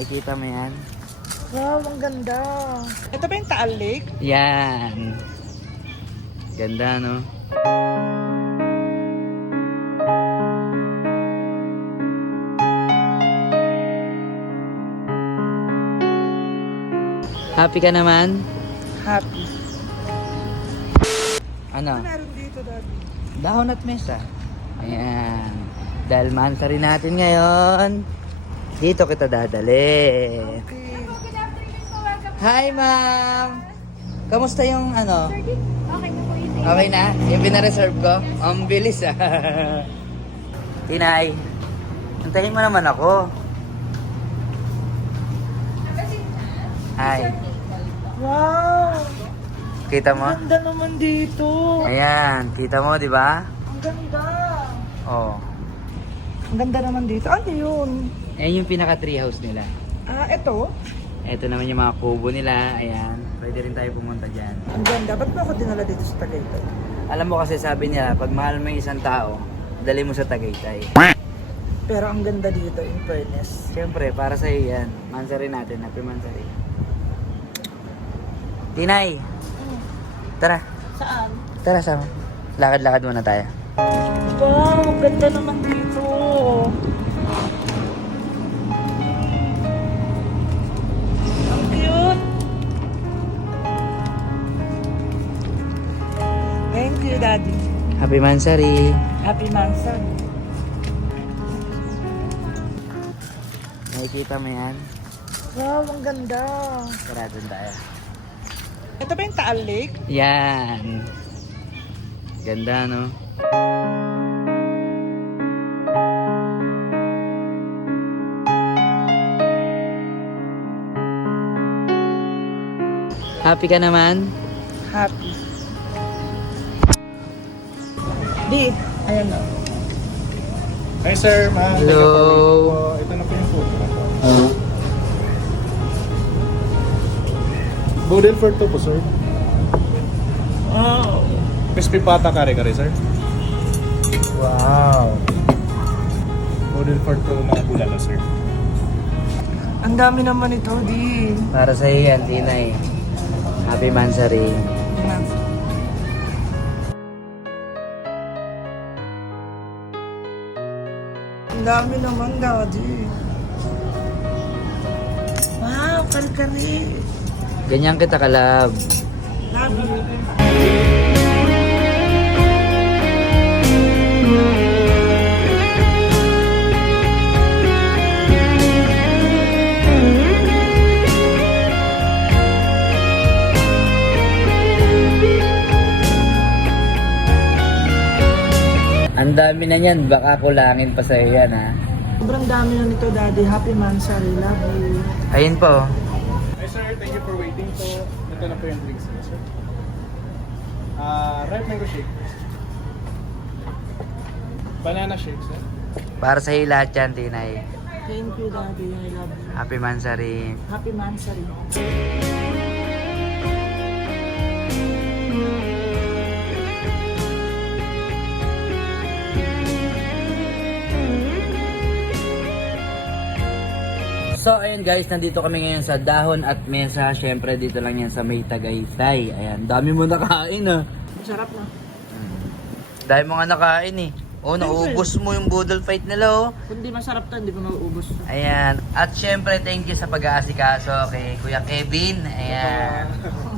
Nakikita mo yan? Wow, ang ganda. Ito ba yung Taal Lake? Yan. Ganda, no? Happy ka naman? Happy. Ano? Ano meron dito, Daddy? Dahon at mesa. Ayan. Dahil mansari natin ngayon, dito kita dadali. Okay. Hi, ma'am! Kamusta yung ano? Okay na po yun. Okay na? Yung pinareserve ko? Ang bilis ah. Tinay, antayin mo naman ako. Hi. Wow! Kita mo? Ang ganda naman dito. Ayan, kita mo, di ba? Ang ganda. Oh. Ang ganda naman dito. Ano yun? Ayan yung pinaka treehouse nila. Ah, ito? Ito naman yung mga kubo nila. Ayan, pwede rin tayo pumunta dyan. Ang ganda. Ba't mo ako dinala dito sa Tagaytay? Alam mo kasi sabi nila, pag mahal mo yung isang tao, dali mo sa Tagaytay. Pero ang ganda dito, in fairness. Siyempre, para sa iyo yan. Mansari natin, happy mansari. Tinay, tara. Saan? Tara, sama. Lakad-lakad muna tayo. Wow, ang ganda naman dito. Ang cute. Thank you, Daddy. Happy mansari. Happy Manson. Nakikita mo yan? Wow, ang ganda. Tara, dun tayo. Ito ba yung Taal Lake? Yan. Ganda, no? Happy ka naman? Happy. Di, ayan na. Hi sir, ma'am. Hello. Ito na po yung food. Boodle for to po sir. Wow. Crispy pata kare-kare sir. Wow. Boodle for to na bulalo sir. Ang dami naman ito, Di. Para sa iyo yan, Tinay. Happy mansari. Ang dami naman, Daddy. Wow, kari-kari. Ganyan kita kalab. Love you. Ang dami na yan, baka kulangin pa sa'yo yan ha. Sobrang dami na nito, Daddy. Happy Mansari. Love you. Ayun po. Hi sir, thank you for waiting po. Ito na po yung drinks niyo sir. Ripe mango shake. Banana shake sir. Para sa iyo lahat yan, Tinay. Thank you, Daddy. I love you. Happy mansari. Happy Mansari. So ayun guys, nandito kami ngayon sa Dahon at Mesa. Syempre dito lang yan sa May Tagaytay. Ayan, dami mo nakain ah. Masarap na. Dami mo nga nakain eh. Oh, naubos mo yung boodle fight nila oh. Kung di masarap to, hindi ko mauubos. Ayan. At syempre, thank you sa pag-aasikaso kay Kuya Kevin. Ayan.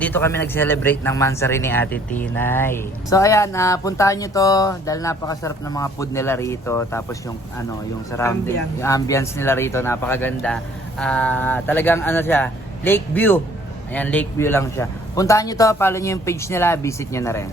Dito kami nag-celebrate ng mansari ni Ate Tinay. So ayan, puntahan nyo to dahil napakasarap ng mga food nila rito. Tapos yung ano, yung surrounding, yung ambience nila rito, napakaganda. Talagang ano siya, lake view. Ayan, lake view lang siya. Puntahan nyo to, follow nyo yung page nila, visit nyo na rin.